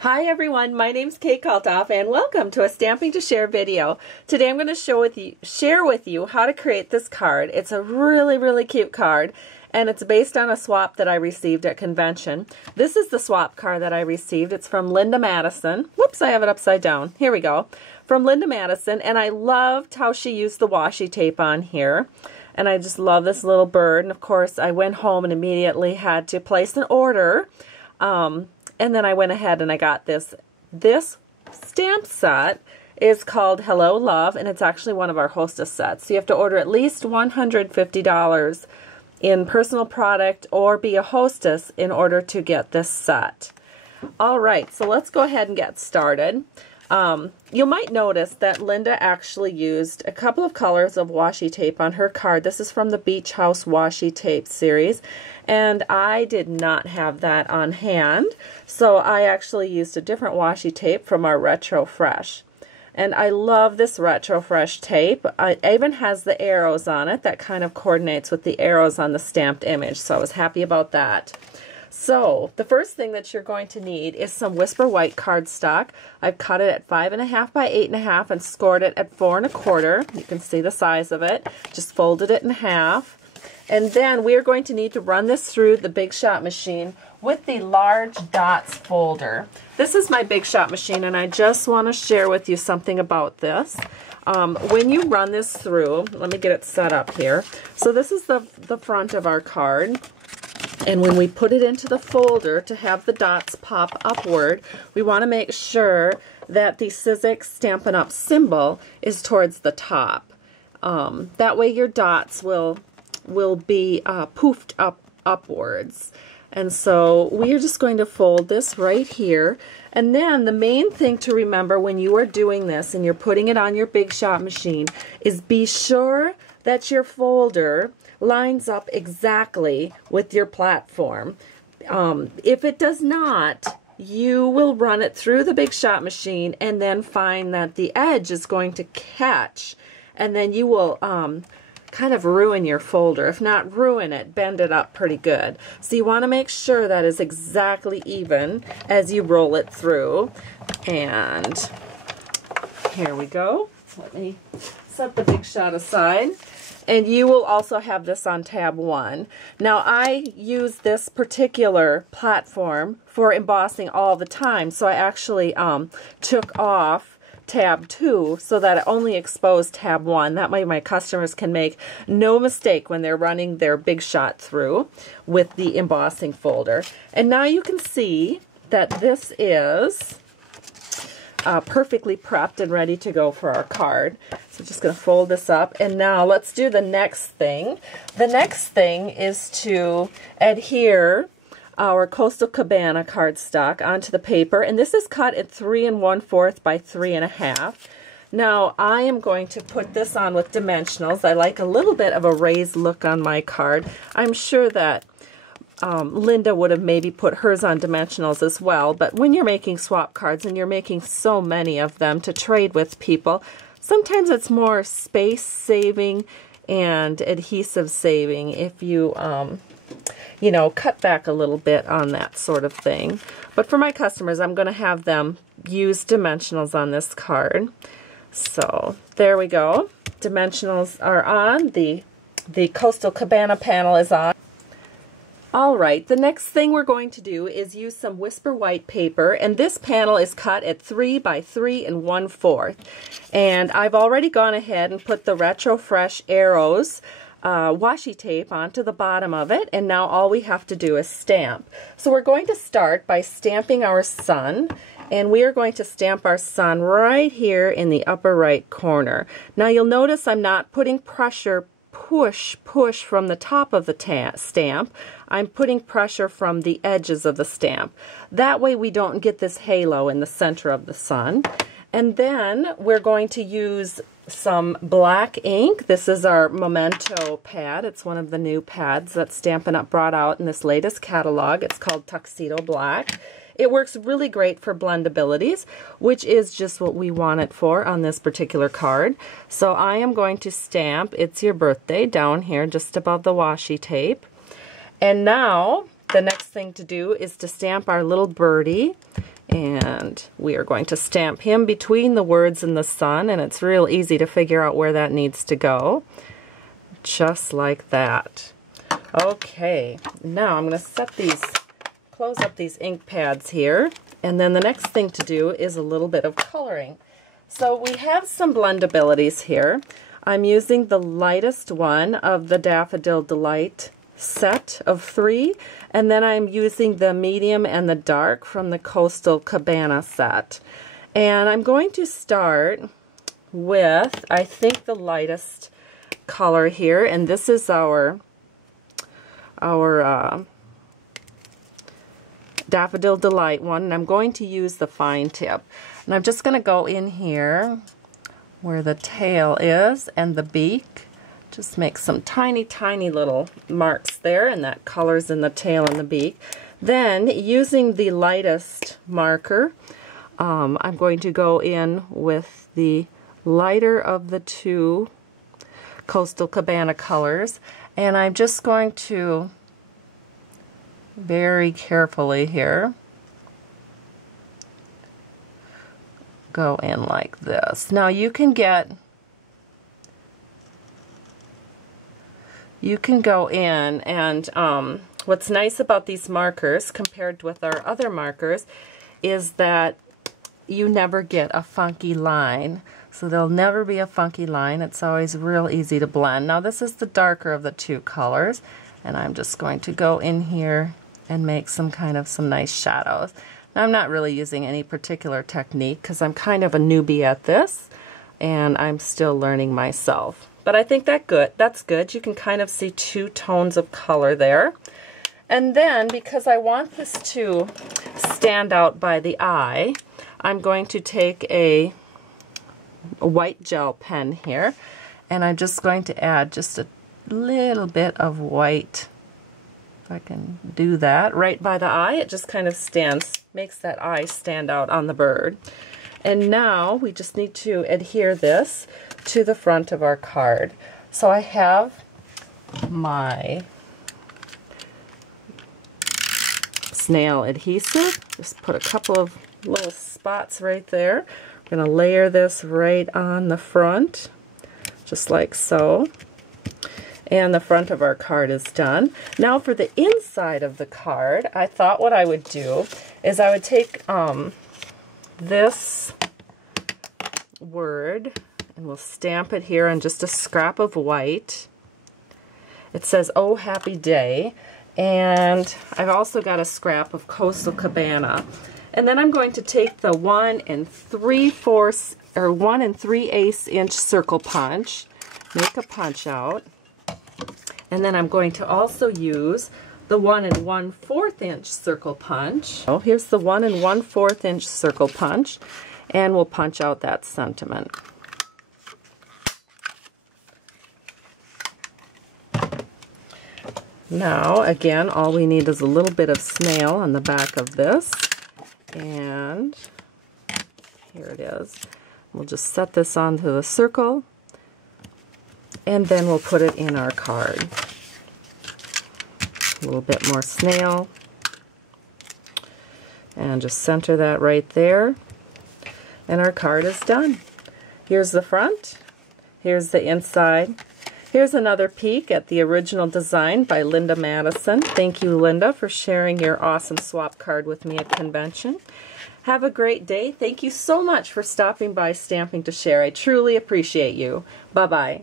Hi everyone, my name's Kate Kalthoff and welcome to a Stamping to Share video. Today I'm going to share with you how to create this card. It's a really cute card and it's based on a swap that I received at convention. This is the swap card that I received. It's from Linda Madison. Whoops, I have it upside down. Here we go. From Linda Madison, and I loved how she used the washi tape on here. And I just love this little bird. And of course I went home and immediately had to place an order. And then I went ahead and I got this. This stamp set is called Hello Love, and it's actually one of our hostess sets. So you have to order at least $150 in personal product or be a hostess in order to get this set. All right, so let's go ahead and get started. You might notice that Linda actually used a couple of colors of washi tape on her card. This is from the Beach House washi tape series, and I did not have that on hand, so I actually used a different washi tape from our Retro Fresh. And I love this Retro Fresh tape. It even has the arrows on it that kind of coordinates with the arrows on the stamped image, so I was happy about that. So the first thing that you're going to need is some Whisper White cardstock. I've cut it at 5.5 by 8.5 and scored it at 4 1/4. You can see the size of it. Just folded it in half. And then we are going to need to run this through the Big Shot machine with the large dots folder. This is my Big Shot machine, and I just want to share with you something about this. When you run this through, let me get it set up here. So this is the front of our card. And when we put it into the folder to have the dots pop upward, we want to make sure that the Sizzix Stampin' Up! Symbol is towards the top. That way your dots will be poofed upwards. And so we are just going to fold this right here. And then the main thing to remember when you are doing this and you're putting it on your Big Shot machine is be sure that your folder lines up exactly with your platform. If it does not, you will run it through the Big Shot machine and then find that the edge is going to catch, and then you will kind of ruin your folder. If not ruin it, bend it up pretty good. So you want to make sure that is exactly even as you roll it through. And here we go. Let me set the Big Shot aside. And you will also have this on tab 1. Now I use this particular platform for embossing all the time, so I actually took off tab 2 so that it only exposed tab 1. That way my customers can make no mistake when they're running their Big Shot through with the embossing folder. And now you can see that this is perfectly prepped and ready to go for our card. So I'm just going to fold this up, and now let's do the next thing. The next thing is to adhere our Coastal Cabana cardstock onto the paper, and this is cut at 3 1/4 by 3.5. Now I am going to put this on with dimensionals. I like a little bit of a raised look on my card. I'm sure that Linda would have maybe put hers on dimensionals as well, but when you're making swap cards and you're making so many of them to trade with people, sometimes it's more space saving and adhesive saving if you, you know, cut back a little bit on that sort of thing. But for my customers, I'm going to have them use dimensionals on this card. So there we go. Dimensionals are on. The Coastal Cabana panel is on. Alright, the next thing we're going to do is use some Whisper White paper, and this panel is cut at 3 by 3 1/4. And I've already gone ahead and put the Retro Fresh arrows washi tape onto the bottom of it, and now all we have to do is stamp. So we're going to start by stamping our sun, and we are going to stamp our sun right here in the upper right corner. Now you'll notice I'm not putting pressure push from the top of the stamp. I'm putting pressure from the edges of the stamp. That way we don't get this halo in the center of the sun. And then we're going to use some black ink. This is our Memento pad. It's one of the new pads that Stampin' Up! Brought out in this latest catalog. It's called Tuxedo Black. It works really great for blendabilities, which is just what we want it for on this particular card. So I am going to stamp It's Your Birthday down here just above the washi tape. And now the next thing to do is to stamp our little birdie. And we are going to stamp him between the words and the sun, and it's real easy to figure out where that needs to go. Just like that. Okay, now I'm going to close up these ink pads here, and then the next thing to do is a little bit of coloring. So we have some blendabilities here. I'm using the lightest one of the Daffodil Delight set of 3, and then I'm using the medium and the dark from the Coastal Cabana set. And I'm going to start with, I think, the lightest color here, and this is our Daffodil Delight one, and I'm going to use the fine tip. And I'm just going to go in here where the tail is and the beak. Just make some tiny, tiny little marks there, and that colors in the tail and the beak. Then, using the lightest marker, I'm going to go in with the lighter of the 2 Coastal Cabana colors, and I'm just going to very carefully here go in like this. Now you can go in and what's nice about these markers compared with our other markers is that you never get a funky line. So there'll never be a funky line. It's always real easy to blend. Now this is the darker of the 2 colors, and I'm just going to go in here and make some nice shadows. Now I'm not really using any particular technique because I'm kind of a newbie at this and I'm still learning myself. But I think that's good. You can kind of see 2 tones of color there. And then, because I want this to stand out by the eye, I'm going to take a white gel pen here, and I'm just going to add just a little bit of white. If I can do that right by the eye, it just kind of makes that eye stand out on the bird. And now we just need to adhere this to the front of our card. So I have my snail adhesive. Just put a couple of little spots right there. I'm going to layer this right on the front, just like so. And the front of our card is done. Now for the inside of the card, I thought what I would do is I would take this word, and we'll stamp it here on just a scrap of white. It says, "Oh, happy day." And I've also got a scrap of Coastal Cabana. And then I'm going to take the 1 3/4 or 1 3/8 inch circle punch, make a punch out, and then I'm going to also use the 1 1/4 inch circle punch. Oh, here's the 1 1/4 inch circle punch, and we'll punch out that sentiment. Now, again, all we need is a little bit of snail on the back of this, and here it is. We'll just set this onto the circle, and then we'll put it in our card. A little bit more snail, and just center that right there, and our card is done. Here's the front, here's the inside. Here's another peek at the original design by Linda Madison. Thank you, Linda, for sharing your awesome swap card with me at convention. Have a great day. Thank you so much for stopping by Stamping to Share. I truly appreciate you. Bye-bye.